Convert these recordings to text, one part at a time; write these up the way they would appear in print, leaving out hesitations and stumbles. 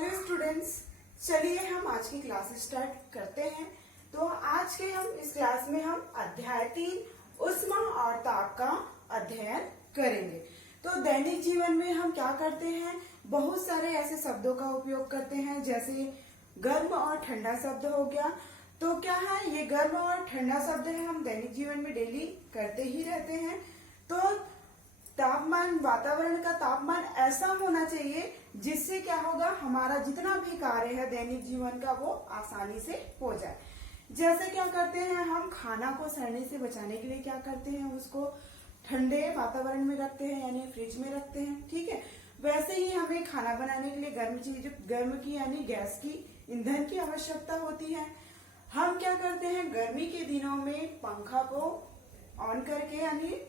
Hello students, चलिए हम आज की क्लास स्टार्ट करते हैं। तो आज के इस क्लास में हम अध्याय 3 उष्मा और ताप का अध्ययन करेंगे। तो दैनिक जीवन में हम क्या करते हैं, बहुत सारे ऐसे शब्दों का उपयोग करते हैं, जैसे गर्म और ठंडा शब्द हो गया। तो क्या है, ये गर्म और ठंडा शब्द है, हम दैनिक जीवन में डेली करते ही रहते हैं। तो तापमान, वातावरण का तापमान ऐसा होना चाहिए जिससे क्या होगा, हमारा जितना भी कार्य है दैनिक जीवन का वो आसानी से हो जाए। जैसे क्या करते हैं, हम खाना को सड़ने से बचाने के लिए क्या करते हैं, उसको ठंडे वातावरण में रखते हैं, यानी फ्रिज में रखते हैं। ठीक है, वैसे ही हमें खाना बनाने के लिए गर्म चीज, गर्म की यानी गैस की, ईंधन की आवश्यकता होती है। हम क्या करते हैं, गर्मी के दिनों में पंखा को ऑन करके यानी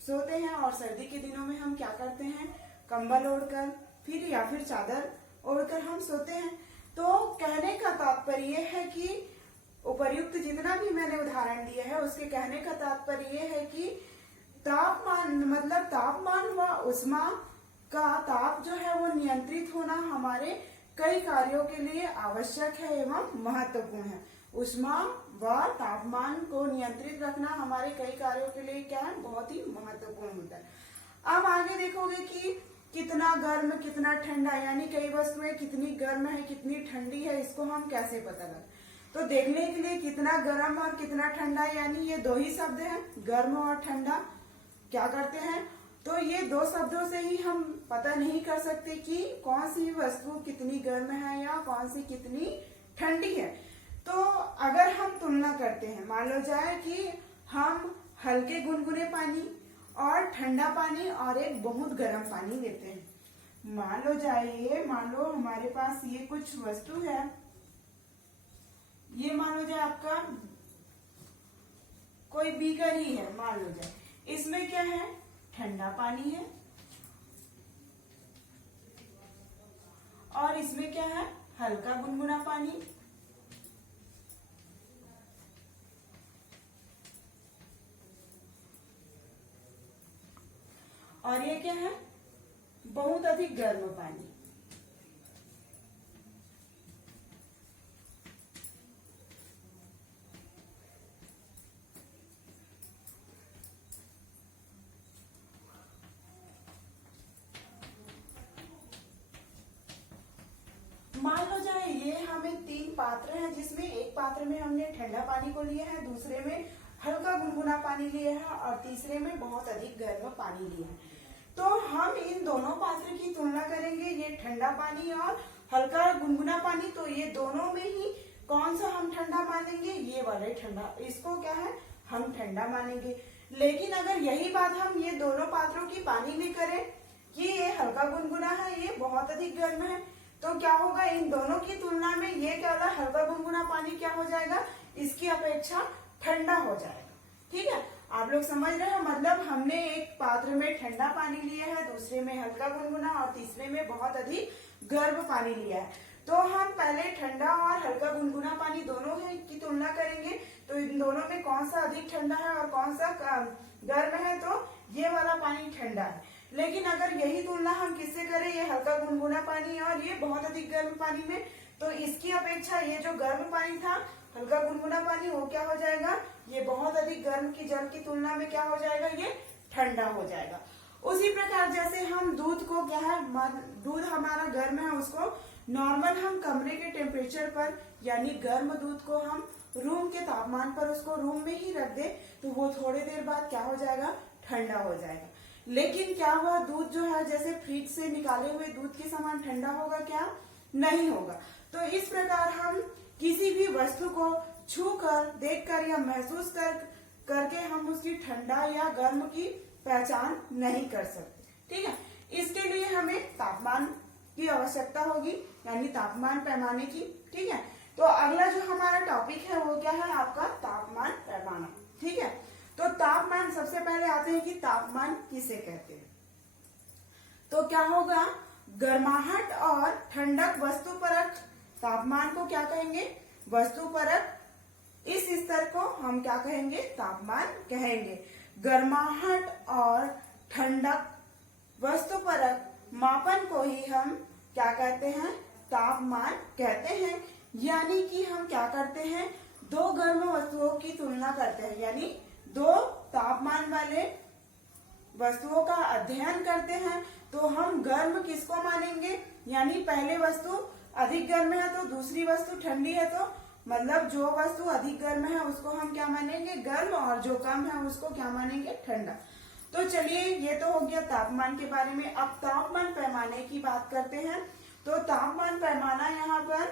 सोते हैं, और सर्दी के दिनों में हम क्या करते हैं, कंबल ओढ़कर फिर या फिर चादर ओढ़कर हम सोते हैं। तो कहने का तात्पर्य है कि उपर्युक्त जितना भी मैंने उदाहरण दिया है उसके कहने का तात्पर्य है कि तापमान मतलब तापमान व उष्मा का ताप जो है वो नियंत्रित होना हमारे कई कार्यों के लिए आवश्यक है एवं महत्वपूर्ण है। उष्मा व तापमान को नियंत्रित रखना हमारे कई कार्यों के लिए क्या है, बहुत ही महत्वपूर्ण होता है। अब आगे देखोगे कि कितना गर्म कितना ठंडा, यानी कई वस्तुएं कितनी गर्म है कितनी ठंडी है, इसको हम कैसे पता करें। तो देखने के लिए कितना गर्म और कितना ठंडा, यानी ये दो ही शब्द हैं, गर्म और ठंडा। क्या करते हैं, तो ये दो शब्दों से ही हम पता नहीं कर सकते कि कौन सी वस्तु कितनी गर्म है या कौन सी कितनी ठंडी है। तो अगर हम तुलना करते हैं, मान लो जाए कि हम हल्के गुनगुने पानी और ठंडा पानी और एक बहुत गर्म पानी लेते हैं। मान लो हमारे पास ये कुछ वस्तु है, ये मान लो जाए आपका कोई बीकर ही है, मान लो जाए इसमें क्या है, ठंडा पानी है, और इसमें क्या है, हल्का गुनगुना पानी। और ये क्या है, बहुत अधिक गर्म पानी। मान लो जाए ये हमें 3 पात्र हैं, जिसमें एक पात्र में हमने ठंडा पानी को लिया है, दूसरे में हल्का गुनगुना पानी लिया है और तीसरे में बहुत अधिक गर्म पानी लिया है। तो हम इन दोनों पात्र की तुलना करेंगे, ये ठंडा पानी और हल्का गुनगुना पानी। तो ये दोनों में ही कौन सा हम ठंडा मानेंगे, ये वाले ठंडा, इसको क्या है, हम ठंडा मानेंगे। लेकिन अगर यही बात हम ये दोनों पात्रों की पानी में करें कि ये हल्का गुनगुना है, ये बहुत अधिक गर्म है, तो क्या होगा, इन दोनों की तुलना में ये क्या होगा, हल्का गुनगुना पानी क्या हो जाएगा, इसकी अपेक्षा ठंडा हो जाएगा। ठीक है, आप लोग समझ रहे हो, मतलब हमने एक पात्र में ठंडा पानी लिया है, दूसरे में हल्का गुनगुना और तीसरे में बहुत अधिक गर्म पानी लिया है। तो हम पहले ठंडा और हल्का गुनगुना पानी दोनों की तुलना करेंगे, तो इन दोनों में कौन सा अधिक ठंडा है और कौन सा गर्म है, तो ये वाला पानी ठंडा है। लेकिन अगर यही तुलना हम किससे करें, ये हल्का गुनगुना पानी और ये बहुत अधिक गर्म पानी में, तो इसकी अपेक्षा ये जो गर्म पानी था, हल्का गुनगुना पानी, वो क्या हो जाएगा, ये बहुत अधिक गर्म की जल की तुलना में क्या हो जाएगा, ये ठंडा हो जाएगा। उसी प्रकार जैसे हम दूध को क्या है, दूध हमारा गर्म है, उसको नॉर्मल हम कमरे के टेम्परेचर पर यानी गर्म दूध को हम रूम के तापमान पर उसको रूम में ही रख दे, तो वो थोड़ी देर बाद क्या हो जाएगा, ठंडा हो जाएगा। लेकिन क्या हुआ, दूध जो है जैसे फ्रिज से निकाले हुए दूध के समान ठंडा होगा क्या, नहीं होगा। तो इस प्रकार हम किसी भी वस्तु को छू कर, देख कर या महसूस करके हम उसकी ठंडा या गर्म की पहचान नहीं कर सकते। ठीक है, इसके लिए हमें तापमान की आवश्यकता होगी, यानी तापमान पैमाने की। ठीक है, तो अगला जो हमारा टॉपिक है वो क्या है, आपका तापमान पैमाना। ठीक है, तो तापमान, सबसे पहले आते हैं कि तापमान किसे कहते हैं। तो क्या होगा, गर्माहट और ठंडक वस्तुपरक तापमान को क्या कहेंगे, वस्तुपरक। इस स्तर को हम क्या कहेंगे, तापमान कहेंगे। गर्माहट और ठंडक वस्तुपरक मापन को ही हम क्या कहते हैं, तापमान कहते हैं। यानी कि हम क्या करते हैं, दो गर्म वस्तुओं की तुलना करते हैं, यानी दो तापमान वाले वस्तुओं का अध्ययन करते हैं तो हम गर्म किसको मानेंगे, यानी पहले वस्तु अधिक गर्म है तो दूसरी वस्तु ठंडी है, तो मतलब जो वस्तु अधिक गर्म है उसको हम क्या मानेंगे, गर्म, और जो कम है उसको क्या मानेंगे, ठंडा। तो चलिए ये तो हो गया तापमान के बारे में। अब तापमान पैमाने की बात करते हैं। तो तापमान पैमाना यहाँ पर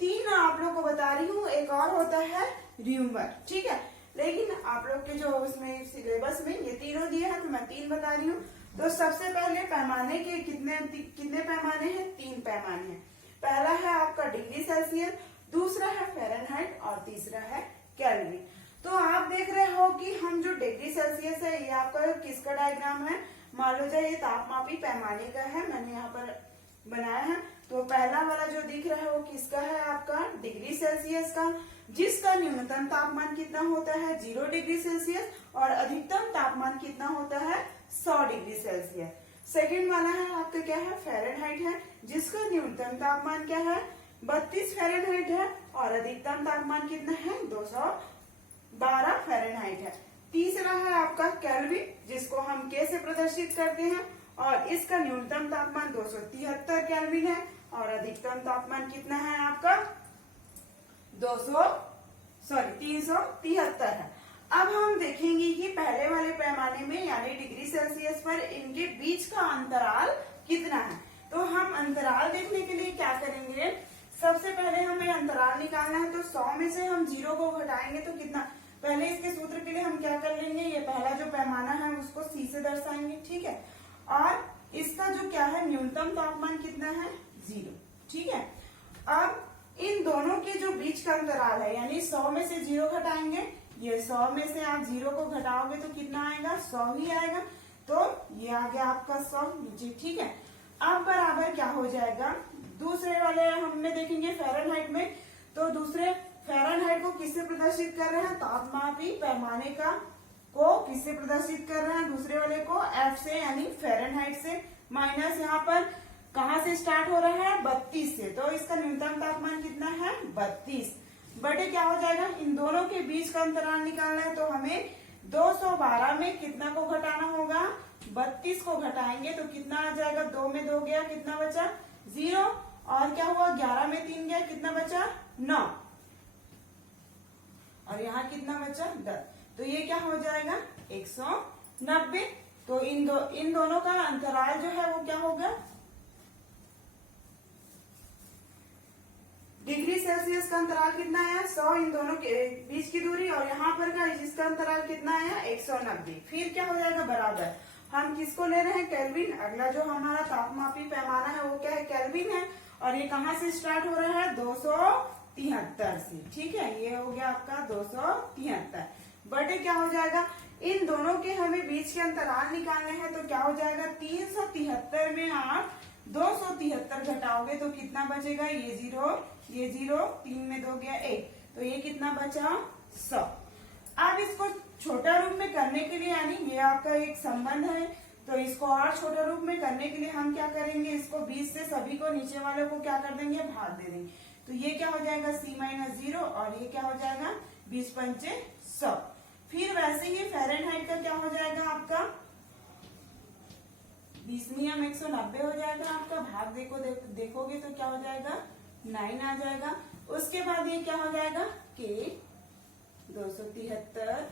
तीन आप लोग को बता रही हूँ, एक और होता है र्यूमर, ठीक है। लेकिन आप लोग के जो उसमें सिलेबस में ये तीनों दिए हैं तो मैं तीन बता रही हूँ। तो सबसे पहले पैमाने के कितने पैमाने हैं, तीन पैमाने हैं। पहला है आपका डिग्री सेल्सियस, दूसरा है फ़ारेनहाइट और तीसरा है केल्विन। तो आप देख रहे हो कि हम जो डिग्री सेल्सियस है ये आपका किसका डायग्राम है, मान लो जाए ये तापमापी पैमाने का है, मैंने यहाँ पर बनाया है। तो पहला वाला जो दिख रहा है वो किसका है, आपका डिग्री सेल्सियस का, जिसका न्यूनतम तापमान कितना होता है 0 डिग्री सेल्सियस और अधिकतम तापमान कितना होता है 100 डिग्री सेल्सियस। सेकंड वाला है आपका क्या है, फ़ारेनहाइट है, जिसका न्यूनतम तापमान क्या है 32 फ़ारेनहाइट है और अधिकतम तापमान कितना है 212 फ़ारेनहाइट है। तीसरा है आपका केल्विन, जिसको हम के से प्रदर्शित करते हैं और इसका न्यूनतम तापमान 273 केल्विन है और अधिकतम तापमान कितना है आपका 373 है। अब हम देखेंगे कि पहले वाले पैमाने में यानी डिग्री सेल्सियस पर इनके बीच का अंतराल कितना है। तो हम अंतराल देखने के लिए क्या करेंगे, सबसे पहले हमें अंतराल निकालना है। तो 100 में से हम 0 को घटाएंगे तो कितना, पहले इसके सूत्र के लिए हम क्या कर लेंगे, ये पहला जो पैमाना है उसको C से दर्शाएंगे, ठीक है। और इसका जो क्या है न्यूनतम तापमान कितना है 0, ठीक है। अब इन दोनों के जो बीच का अंतराल है, यानी 100 में से 0 घटाएंगे, ये 100 में से आप 0 को घटाओगे तो कितना आएगा 100 ही आएगा। तो ये आ गया आपका 100 नीचे, ठीक है। अब बराबर क्या हो जाएगा, दूसरे वाले हमने देखेंगे फ़ारेनहाइट में। तो दूसरे फ़ारेनहाइट को किससे प्रदर्शित कर रहे हैं, तापमापी पैमाने को किससे प्रदर्शित कर रहे हैं, दूसरे वाले को F से यानी फ़ारेनहाइट से, माइनस यहाँ पर कहाँ से स्टार्ट हो रहा है 32 से। तो इसका न्यूनतम तापमान कितना है 32 बटे क्या हो जाएगा, इन दोनों के बीच का अंतराल निकालना है। तो हमें 212 में कितना को घटाना होगा, 32 को घटाएंगे तो कितना आ जाएगा, 2 में 2 गया, कितना बचा 0, और क्या हुआ 11 में 3 गया, कितना बचा 9, और यहाँ कितना बचा 10। तो ये क्या हो जाएगा 190। तो इन दोनों का अंतराल जो है वो क्या होगा, डिग्री सेल्सियस का अंतराल कितना आया 100, इन दोनों के बीच की दूरी, और यहाँ पर का जिसका अंतराल कितना आया 190। फिर क्या हो जाएगा बराबर, हम किसको ले रहे हैं केल्विन। अगला जो हमारा तापमापी पैमाना है वो क्या है केल्विन है, और ये कहाँ से स्टार्ट हो रहा है 273 से, ठीक है। ये हो गया आपका 273 बटे क्या हो जाएगा, इन दोनों के हमें बीच के अंतराल निकालने हैं। तो क्या हो जाएगा 373 में आप 273 घटाओगे तो कितना बचेगा, ये 0, 3 में 2 गया 1, तो ये कितना बचा 100। अब इसको छोटा रूप में करने के लिए, यानी ये आपका एक संबंध है, तो इसको और छोटा रूप में करने के लिए हम क्या करेंगे, इसको 20 से सभी को नीचे वाले को क्या कर देंगे, भाग दे देंगे। तो ये क्या हो जाएगा C - 0 और ये क्या हो जाएगा 20 पंचे 100। फिर वैसे ही फ़ारेनहाइट का क्या हो जाएगा आपका 20 नियम 190 हो जाएगा आपका, भाग देखोगे तो क्या हो जाएगा 9 आ जाएगा। उसके बाद ये क्या हो जाएगा K 273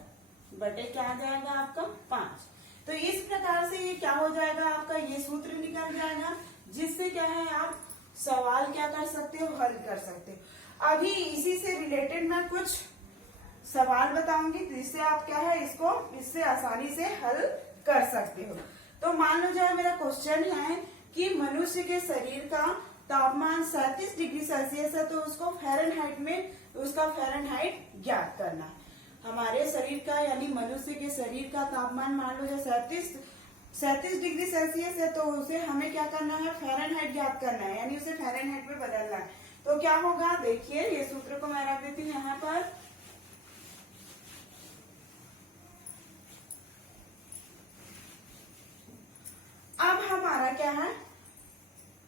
बटे क्या आ जाएगा आपका 5। तो इस प्रकार से ये क्या हो जाएगा आपका, ये सूत्र निकल जाएगा, जिससे क्या है आप सवाल क्या कर सकते हो, हल कर सकते हो। अभी इसी से रिलेटेड मैं कुछ सवाल बताऊंगी जिससे आप क्या है इसको इससे आसानी से हल कर सकते हो। तो मान लो जाए मेरा क्वेश्चन है कि मनुष्य के शरीर का तापमान 37 डिग्री सेल्सियस है, तो उसको फ़ारेनहाइट में उसका फ़ारेनहाइट ज्ञात करना है। हमारे शरीर का यानी मनुष्य के शरीर का तापमान मान लो जो 37 डिग्री सेल्सियस है, तो उसे हमें क्या करना है फ़ारेनहाइट ज्ञात करना है, यानी उसे फ़ारेनहाइट में बदलना है। तो क्या होगा देखिए, ये सूत्र को मैं रख देती हूँ यहाँ पर। अब हमारा क्या है,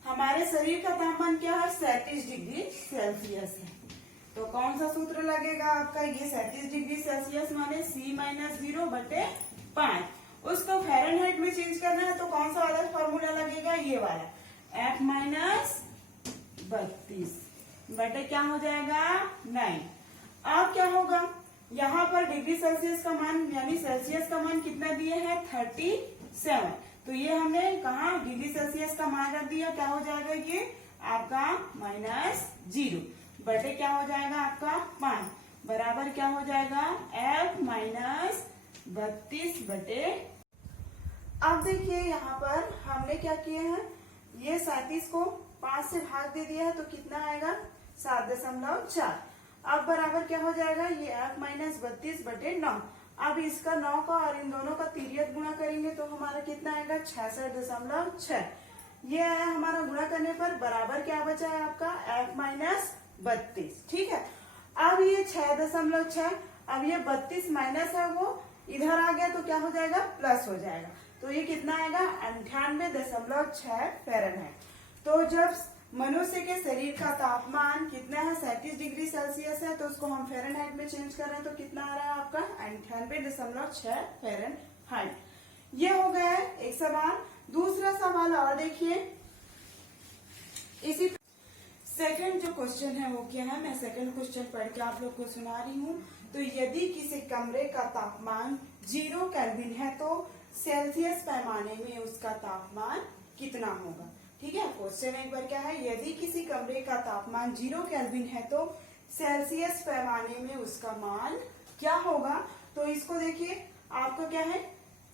हमारे शरीर का तापमान क्या है, 37 डिग्री सेल्सियस है। तो कौन सा सूत्र लगेगा आपका, ये 37 डिग्री सेल्सियस माने C-0/5। उसको फ़ारेनहाइट में चेंज करना है तो कौन सा वाला फॉर्मूला लगेगा, ये वाला, F-32 बटे क्या हो जाएगा 9। अब क्या होगा, यहाँ पर डिग्री सेल्सियस का मान यानी सेल्सियस का मान कितना दिए है 37, तो ये हमने कहा डिग्री सेल्सियस का मान रख दिया, क्या हो जाएगा ये आपका -0 बटे क्या हो जाएगा आपका 5 बराबर क्या हो जाएगा F-32 बटे। अब देखिए यहाँ पर हमने क्या किया है, ये 37 को 5 से भाग दे दिया है तो कितना आएगा 7.4। अब बराबर क्या हो जाएगा, ये F-32 बटे 9। अब इसका 9 का और इन दोनों का तिर्यक गुणा करेंगे तो हमारा कितना आएगा 66.6। ये आया हमारा गुणा करने पर, बराबर क्या बचा है आपका F-32। ठीक है, अब ये 6.6, अब ये 32 माइनस है वो इधर आ गया तो क्या हो जाएगा प्लस हो जाएगा, तो ये कितना आएगा 98.6 फ़ारेनहाइट। तो जब मनुष्य के शरीर का तापमान कितना है 37 डिग्री सेल्सियस है, तो उसको हम फ़ारेनहाइट में चेंज कर रहे हैं तो कितना आ रहा है आपका 98.6 फ़ारेनहाइट। ये हो गया है एक सवाल। दूसरा सवाल और देखिए, इसी सेकंड जो क्वेश्चन है वो क्या है, मैं सेकंड क्वेश्चन पढ़ के आप लोग को सुना रही हूँ। तो यदि किसी कमरे का तापमान 0 केल्विन है तो सेल्सियस पैमाने में उसका तापमान कितना होगा। ठीक है, क्वेश्चन एक बार क्या है, यदि किसी कमरे का तापमान 0 केल्विन है तो सेल्सियस पैमाने में उसका मान क्या होगा। तो इसको देखिए, आपका क्या है,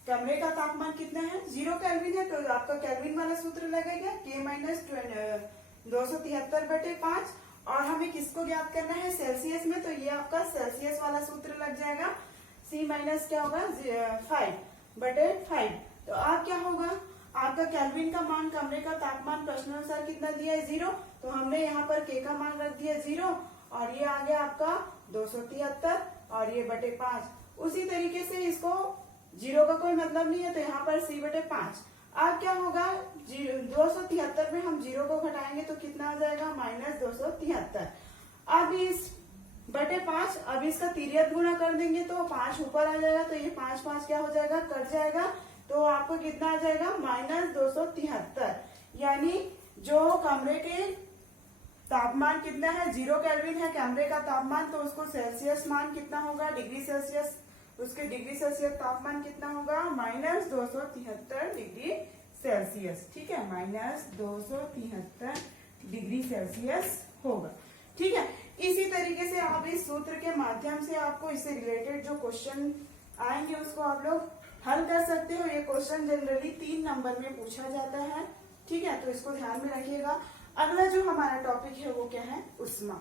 कमरे का तापमान कितना है 0 केल्विन है, तो आपका केल्विन वाला सूत्र लगेगा K-273/5, और हमें किसको ज्ञात करना है सेल्सियस में, तो ये आपका सेल्सियस वाला सूत्र लग जाएगा C- क्या होगा 5/5। तो आप क्या होगा, आपका केल्विन का मान, कमरे का तापमान प्रश्नानुसार कितना दिया है 0, तो हमने यहाँ पर K का मान रख दिया 0 और ये आ गया आपका 273 और ये बटे 5। उसी तरीके से इसको 0 का कोई मतलब नहीं है तो यहाँ पर C/5। अब क्या होगा, 273 में हम 0 को घटाएंगे तो कितना आ जाएगा -273। अब इस बटे 5, अब इसका तिर्यक गुणा कर देंगे तो 5 ऊपर आ जाएगा, तो ये 5 5 क्या हो जाएगा कट जाएगा, तो आपको कितना आ जाएगा -273। यानी जो कमरे के तापमान कितना है 0 केल्विन है कमरे का तापमान, तो उसको सेल्सियस मान कितना होगा डिग्री सेल्सियस, उसके डिग्री सेल्सियस तापमान कितना होगा -273 डिग्री सेल्सियस। ठीक है, -273 डिग्री सेल्सियस होगा। ठीक है, इसी तरीके से आप इस सूत्र के माध्यम से आपको इससे रिलेटेड जो क्वेश्चन आएंगे उसको आप लोग हल कर सकते हो। ये क्वेश्चन जनरली 3 नंबर में पूछा जाता है। ठीक है, तो इसको ध्यान में रखिएगा। अगला जो हमारा टॉपिक है वो क्या है, ऊष्मा।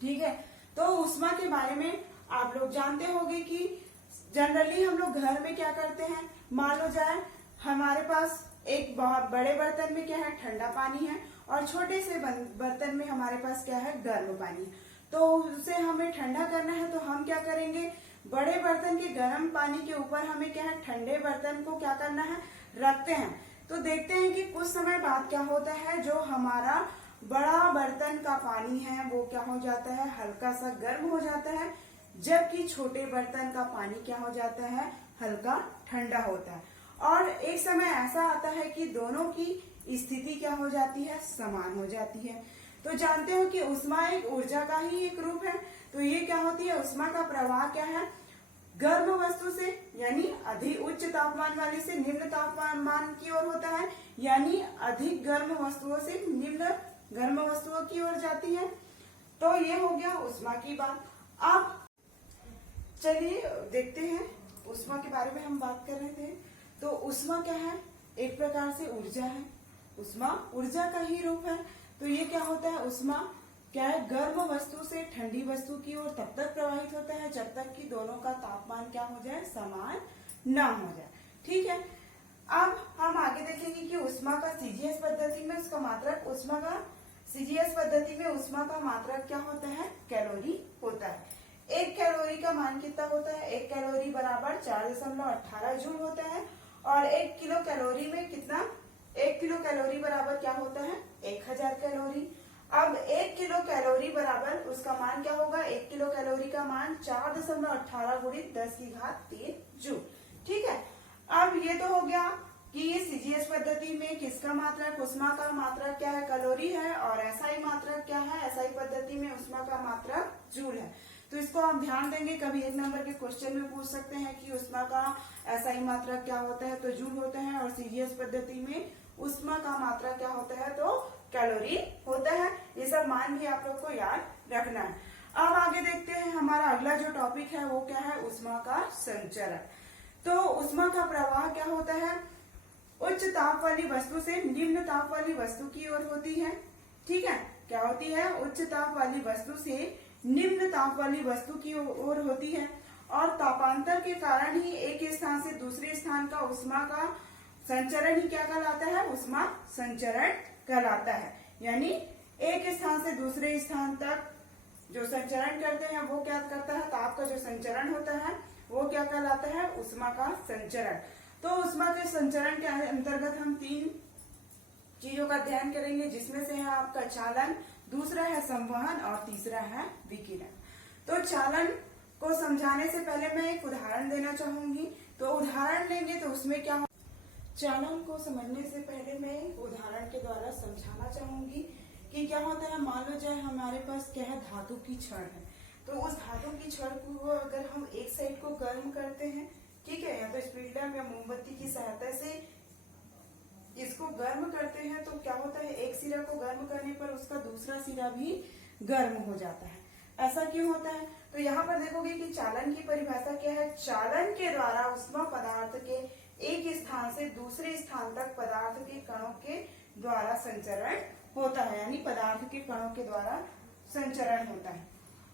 ठीक है, तो ऊष्मा के बारे में आप लोग जानते होंगे कि जनरली हम लोग घर में क्या करते हैं, मान लो जाए हमारे पास एक बहुत बड़े बर्तन में क्या है ठंडा पानी है और छोटे से बर्तन में हमारे पास क्या है गर्म पानी है। तो उसे हमें ठंडा करना है तो हम क्या करेंगे, बड़े बर्तन के गर्म पानी के ऊपर हमें क्या है ठंडे बर्तन को क्या करना है रखते हैं। तो देखते हैं कि कुछ समय बाद क्या होता है, जो हमारा बड़ा बर्तन का पानी है वो क्या हो जाता है हल्का सा गर्म हो जाता है, जबकि छोटे बर्तन का पानी क्या हो जाता है हल्का ठंडा होता है। और एक समय ऐसा आता है कि दोनों की स्थिति क्या हो जाती है समान हो जाती है। तो जानते हो कि ऊष्मा एक ऊर्जा का ही एक रूप है। तो ये क्या होती है, ऊष्मा का प्रवाह क्या है, गर्म वस्तु से यानी अधिक उच्च तापमान वाली से निम्न तापमान की ओर होता है, यानी अधिक गर्म वस्तुओं से निम्न गर्म वस्तुओं की ओर जाती है। तो ये हो गया ऊष्मा की बात। अब चलिए देखते हैं, ऊष्मा के बारे में हम बात कर रहे थे। तो ऊष्मा क्या है, एक प्रकार से ऊर्जा है। ऊष्मा ऊर्जा का ही रूप है। तो ये क्या होता है, ऊष्मा क्या है, गर्म वस्तु से ठंडी वस्तु की ओर तब तक प्रवाहित होता है जब तक कि दोनों का तापमान क्या हो जाए समान न हो जाए। ठीक है, अब हम आगे देखेंगे कि ऊष्मा का सीजीएस पद्धति में उसका मात्रक, ऊष्मा का सीजीएस पद्धति में ऊष्मा का मात्रक क्या होता है, कैलोरी होता है। 1 कैलोरी का मान कितना होता है, 1 कैलोरी बराबर 4.18 जूल होता है और 1 किलो कैलोरी में कितना 1 किलो कैलोरी बराबर क्या होता है 1000 कैलोरी। अब 1 किलो कैलोरी बराबर उसका मान क्या होगा, 1 किलो कैलोरी का मान 4.18 गुणित 10 की घात 3 जूल। ठीक है, अब ये तो हो गया कि ये सीजीएस पद्धति में किसका मात्रक, उष्मा का मात्रक क्या है, कैलोरी है, और एसआई मात्रक क्या है, एसआई पद्धति में उष्मा का मात्रक जूल है। तो इसको आप ध्यान देंगे, कभी 1 नंबर के क्वेश्चन में पूछ सकते हैं कि उष्मा का एसआई मात्रक क्या होता है, तो जूल होता है, और सीजीएस पद्धति में उष्मा का मात्रक क्या होता है, तो कैलोरी होता है। ये सब मान भी आप लोग को याद रखना है। अब आगे देखते हैं, हमारा अगला जो टॉपिक है वो क्या है, उष्मा का संचरण। तो उष्मा का प्रवाह क्या होता है, उच्च ताप वाली वस्तु से निम्न ताप वाली वस्तु की ओर होती है। ठीक है, क्या होती है, उच्च ताप वाली वस्तु से निम्न ताप वाली वस्तु की ओर होती है, और तापांतर के कारण ही एक स्थान से दूसरे स्थान का उष्मा का संचरण ही क्या कहलाता है, उष्मा संचरण कहलाता है। यानी एक स्थान से दूसरे स्थान तक जो संचरण करते हैं वो क्या करता है, ताप का जो संचरण होता है वो क्या कहलाता है, उष्मा का संचरण। तो उष्मा के संचरण के अंतर्गत हम 3 चीजों का अध्ययन करेंगे, जिसमें से है आपका चालन, दूसरा है संवहन, और तीसरा है विकिरण। तो चालन को समझाने से पहले मैं एक उदाहरण देना चाहूंगी। तो उदाहरण लेंगे तो उसमें क्या, चालन को समझने से पहले मैं एक उदाहरण के द्वारा समझाना चाहूंगी कि क्या होता है। मान लो जाए हमारे पास क्या है, धातु की छड़ है। तो उस धातु की छड़ को अगर हम एक साइड को गर्म करते हैं, ठीक है, या तो स्पीड लैंप या मोमबत्ती की सहायता से इसको गर्म करते हैं, तो क्या होता है, एक सिरा को गर्म करने पर उसका दूसरा सिरा भी गर्म हो जाता है। ऐसा क्यों होता है, तो यहाँ पर देखोगे कि चालन की परिभाषा क्या है, चालन के द्वारा उष्मा पदार्थ के एक स्थान से दूसरे स्थान तक पदार्थ के कणों के द्वारा संचरण होता है, यानी पदार्थ के कणों के द्वारा संचरण होता है।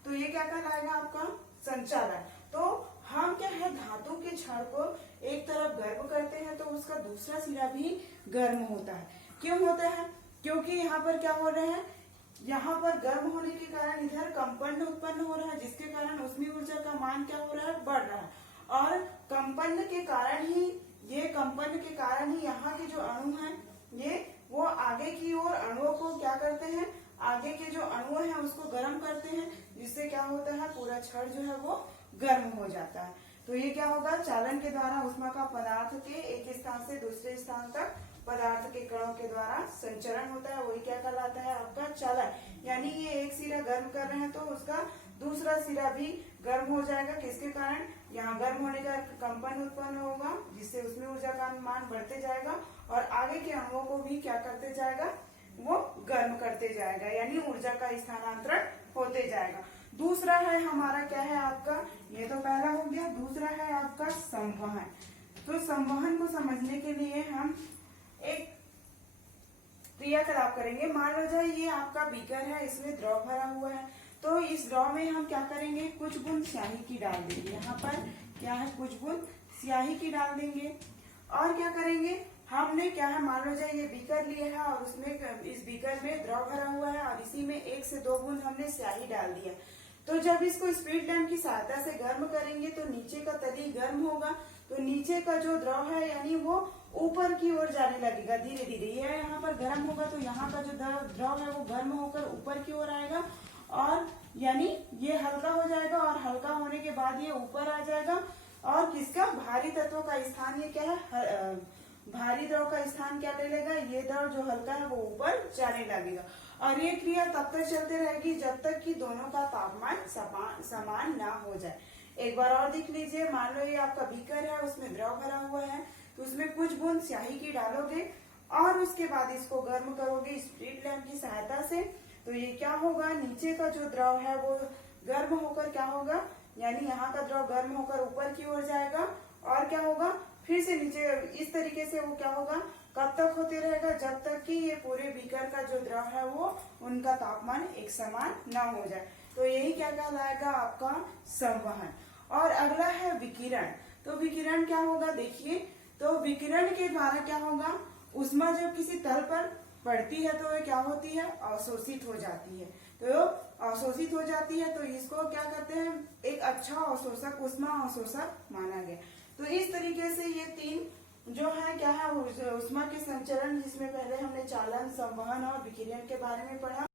तो ये क्या कहलाएगा, आपका संचालन। तो हम क्या है, धातु के छड़ को एक तरफ गर्म करते हैं तो उसका दूसरा सिरा भी गर्म होता है। क्यों होता है, क्योंकि यहाँ पर क्या हो रहा है, यहाँ पर गर्म होने के कारण इधर कंपन उत्पन्न हो रहा है, जिसके कारण ऊष्मीय ऊर्जा का मान क्या हो रहा है, बढ़ रहा है। और कंपन के कारण ही यहाँ के जो अणु हैं ये वो आगे की ओर अणुओं को क्या करते हैं, आगे के जो अणु हैं उसको गर्म करते हैं, जिससे क्या होता है, पूरा छड़ जो है वो गर्म हो जाता है। तो ये क्या होगा, चालन के द्वारा उष्मा का पदार्थ के एक स्थान से दूसरे स्थान तक पदार्थ के कणों के द्वारा संचरण होता है, वही क्या कहलाता है, आपका चालन। यानी ये एक सिरा गर्म कर रहे हैं तो उसका दूसरा सिरा भी गर्म हो जाएगा, किसके कारण, यहाँ गर्म होने का कंपन उत्पन्न होगा, जिससे उसमें ऊर्जा का मान बढ़ते जाएगा, और आगे के अणुओं को भी क्या करते जाएगा, वो गर्म करते जाएगा, यानी ऊर्जा का स्थानांतरण होते जाएगा। दूसरा है हमारा क्या है, आपका, ये तो पहला हो गया, दूसरा है आपका संवहन। तो संवहन को समझने के लिए हम एक क्रियाकलाप करेंगे। मान लो जाए ये आपका बीकर है, इसमें द्रव भरा हुआ है, तो इस द्रव में हम क्या करेंगे, कुछ बूंद स्याही की डाल देंगे। यहाँ पर क्या है, कुछ बूंद स्याही की डाल देंगे, और क्या करेंगे, हमने क्या है, मान लो जाए ये बीकर लिए है और उसमें इस बीकर में द्रव भरा हुआ है, और इसी में 1 से 2 बूंद हमने स्याही डाल दिया। तो जब इसको स्पीड लैंप की सहायता से गर्म करेंगे तो नीचे का तली गर्म होगा, तो नीचे का जो द्रव है यानी वो ऊपर की ओर जाने लगेगा धीरे धीरे। ये यहाँ पर गर्म होगा तो यहाँ का जो द्रव है वो गर्म होकर ऊपर की ओर आएगा, और यानी ये हल्का हो जाएगा, और हल्का होने के बाद ये ऊपर आ जाएगा, और किसका, भारी तत्वों का स्थान ये क्या है, भारी द्रव का स्थान क्या ले लेगा, ये द्रव जो हल्का है वो ऊपर जाने लगेगा। और ये क्रिया तब तक चलते रहेगी जब तक कि दोनों का तापमान समान ना हो जाए। एक बार और देख लीजिए, मान लो ये आपका बीकर है, उसमें द्रव भरा हुआ है, तो उसमें कुछ बूंद स्याही की डालोगे, और उसके बाद इसको गर्म करोगे स्पीड लैंप की सहायता से, तो ये क्या होगा, नीचे का जो द्रव है वो गर्म होकर क्या होगा, यानी यहाँ का द्रव गर्म होकर ऊपर की ओर जाएगा, और क्या होगा, फिर से नीचे, इस तरीके से वो क्या होगा, कब तक होते रहेगा, जब तक कि ये पूरे बीकर का जो द्रव है वो उनका तापमान एक समान ना हो जाए। तो यही क्या कहलाएगा, आपका संवहन। और अगला है विकिरण। तो विकिरण क्या होगा, देखिए, तो विकिरण के द्वारा क्या होगा, उष्मा जब किसी तल पर पड़ती है तो ये क्या होती है, अवशोषित हो जाती है। तो अवशोषित हो जाती है तो इसको क्या कहते हैं, एक अच्छा अवशोषक, उष्मा अवशोषक माना गया। तो इस तरीके से ये 3 जो है क्या है ऊष्मा के संचरण, जिसमें पहले हमने चालन, संवहन और विकिरण के बारे में पढ़ा।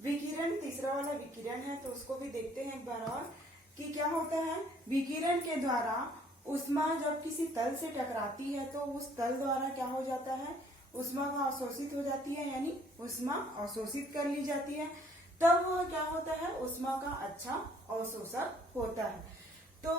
विकिरण तीसरा वाला विकिरण है, तो उसको भी देखते हैं एक बार और कि क्या होता है। विकिरण के द्वारा ऊष्मा जब किसी तल से टकराती है तो उस तल द्वारा क्या हो जाता है, ऊष्मा का अवशोषित हो जाती है, यानी ऊष्मा अवशोषित कर ली जाती है। तब वह क्या होता है, ऊष्मा का अच्छा अवशोषक होता है। तो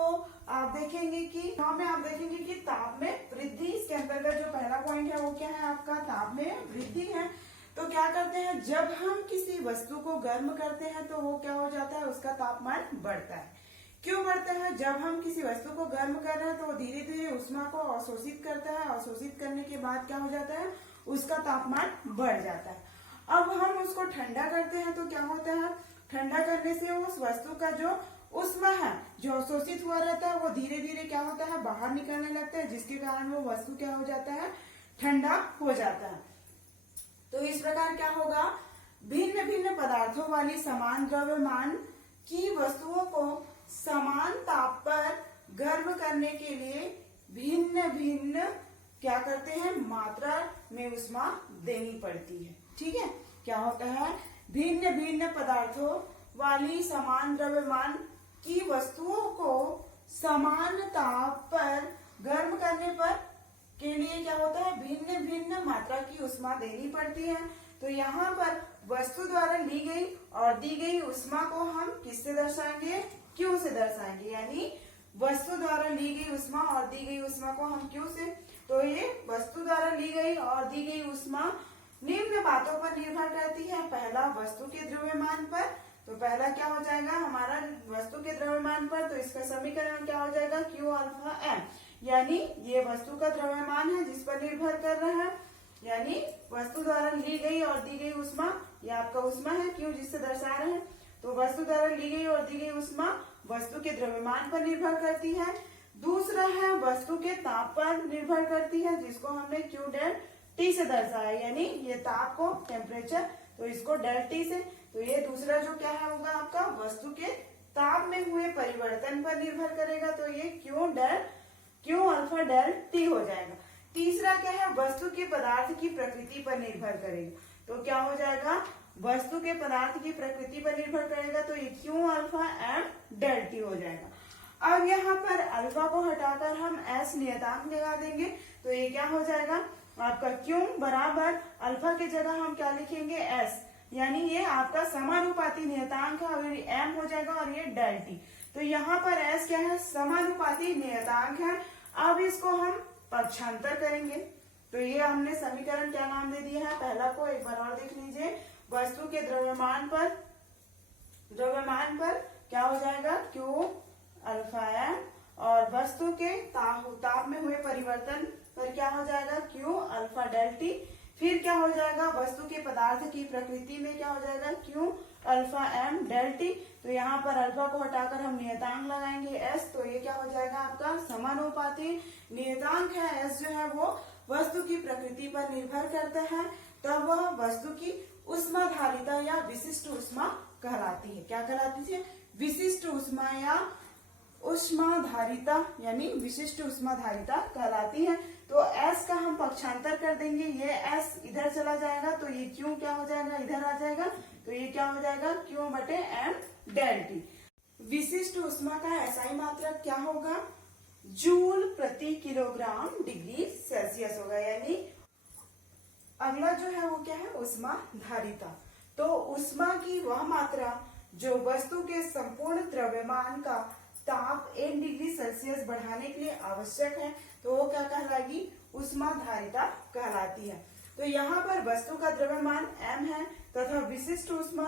आप देखेंगे कि आप देखेंगे कि ताप में वृद्धि, इसके अंतर्गत जो पहला पॉइंट है वो क्या है आपका, ताप में वृद्धि है। तो क्या करते हैं, जब हम किसी वस्तु को गर्म करते हैं तो वो क्या हो जाता है, उसका तापमान बढ़ता है। क्यों बढ़ता है, जब हम किसी वस्तु को गर्म कर रहे हैं तो धीरे धीरे ऊष्मा को अवशोषित करता है, अवशोषित करने के बाद क्या हो जाता है, उसका तापमान बढ़ जाता है। अब हम उसको ठंडा करते हैं तो क्या होता है, ठंडा करने से उस वस्तु का जो ऊष्मा है जो अवशोषित हुआ रहता है वो धीरे धीरे क्या होता है, बाहर निकलने लगता है, जिसके कारण वो वस्तु क्या हो जाता है, ठंडा हो जाता है। तो इस प्रकार क्या होगा, भिन्न भिन्न पदार्थों वाली समान द्रव्यमान की वस्तुओं को समान ताप पर गर्म करने के लिए भिन्न भिन्न क्या करते हैं, मात्रा में ऊष्मा देनी पड़ती है। ठीक है, क्या होता है, भिन्न भिन्न पदार्थों वाली समान द्रव्यमान की वस्तुओं को समान ताप पर गर्म करने पर के लिए क्या होता है, भिन्न भिन्न मात्रा की ऊष्मा देनी पड़ती है। तो यहाँ पर वस्तु द्वारा ली गई और दी गई ऊष्मा को हम किससे दर्शाएंगे, Q से दर्शाएंगे, यानी वस्तु द्वारा ली गई ऊष्मा और दी गई ऊष्मा को हम Q से, तो ये वस्तु द्वारा ली गई और दी गई ऊष्मा निम्न बातों पर निर्भर करती है। पहला, वस्तु के द्रव्यमान पर, तो पहला क्या हो जाएगा हमारा, वस्तु के द्रव्यमान पर, तो इसका समीकरण क्या हो जाएगा, Q अल्फा m, यानी ये वस्तु का द्रव्यमान है जिस पर निर्भर कर रहा है, यानी वस्तु द्वारा ली गई और दी गई ऊष्मा, ये आपका ऊष्मा है Q जिससे दर्शा रहे हैं। तो वस्तु द्वारा ली गई और दी गई ऊष्मा वस्तु के द्रव्यमान पर निर्भर करती है। दूसरा है वस्तु के ताप पर निर्भर करती है, जिसको हमने Q डेल T से दर्शाया, यानी ये ताप को टेम्परेचर, तो इसको डेल T से, तो ये दूसरा जो क्या है होगा आपका वस्तु के ताप में हुए परिवर्तन पर निर्भर करेगा, तो ये Q अल्फा डेल T हो जाएगा। तीसरा क्या है, वस्तु के पदार्थ की प्रकृति पर निर्भर करेगा, तो क्या हो जाएगा, वस्तु के पदार्थ की प्रकृति पर निर्भर करेगा, तो ये Q alpha m del T हो जाएगा। अब यहाँ पर अल्फा को हटाकर हम S नियतांक लगा देंगे, तो ये क्या हो जाएगा आपका Q बराबर अल्फा के जगह हम क्या लिखेंगे, S, यानी ये आपका समानुपाती नियतांक है, और ये m हो जाएगा और ये डेल T। तो यहाँ पर S क्या है, समानुपाती नियतांक है। अब इसको हम पक्षांतर करेंगे, तो ये हमने समीकरण क्या नाम दे दिया है, पहला को एक बार और देख लीजिए, वस्तु के द्रव्यमान पर क्या हो जाएगा, Q अल्फा m, और वस्तु के ताप में हुए परिवर्तन पर क्या हो जाएगा, Q अल्फा डेल T। फिर क्या हो जाएगा, वस्तु के पदार्थ की प्रकृति में क्या हो जाएगा, Q alpha m del T। तो यहाँ पर अल्फा को हटाकर हम नियतांक लगाएंगे S, तो ये क्या हो जाएगा आपका समानुपाती नियतांक है। S जो है वो वस्तु की प्रकृति पर निर्भर करता है, तब वह वस्तु की ऊष्माधारिता या विशिष्ट ऊष्मा कहलाती है। क्या कहलाती है, विशिष्ट ऊष्मा या ऊष्माधारिता, यानी विशिष्ट ऊष्माधारिता कहलाती है। तो S का हम पक्षांतर कर देंगे, ये S इधर चला जाएगा, तो ये Q क्या हो जाएगा, इधर आ जाएगा, तो ये क्या हो जाएगा, Q बटे m डेल T। विशिष्ट ऊष्मा का SI मात्रक क्या होगा, जूल प्रति किलोग्राम डिग्री सेल्सियस होगा, यानी अगला जो है वो क्या है, ऊष्माधारिता। तो ऊष्मा की वह मात्रा जो वस्तु के संपूर्ण द्रव्यमान का ताप 1 डिग्री सेल्सियस बढ़ाने के लिए आवश्यक है, तो वो क्या कहलाएगी, ऊष्माधारिता कहलाती है। तो यहाँ पर वस्तु का द्रव्यमान m है तथा विशिष्ट ऊष्मा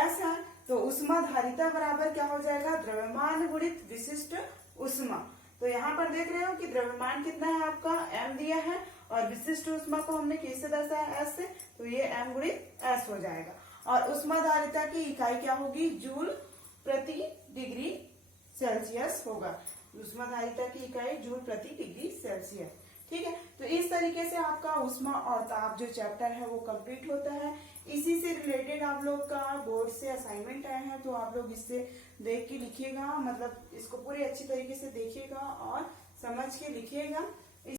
S है, तो ऊष्माधारिता बराबर क्या हो जाएगा, द्रव्यमान गुणित विशिष्ट ऊष्मा। तो यहाँ पर देख रहे हो कि द्रव्यमान कितना है आपका, m दिया है, और विशिष्ट ऊष्मा को हमने किससे दर्शाया, S से, तो ये m गुणित S हो जाएगा। और ऊष्माधारिता की इकाई क्या होगी, जूल प्रति डिग्री सेल्सियस होगा। ऊष्माधारिता की इकाई जूल प्रति डिग्री सेल्सियस। ठीक है, तो इस तरीके से आपका ऊष्मा और ताप जो चैप्टर है वो कंप्लीट होता है। इसी से रिलेटेड आप लोग का बोर्ड से असाइनमेंट आया है, तो आप लोग इससे देख के लिखिएगा, मतलब इसको पूरी अच्छी तरीके से देखिएगा और समझ के लिखिएगा।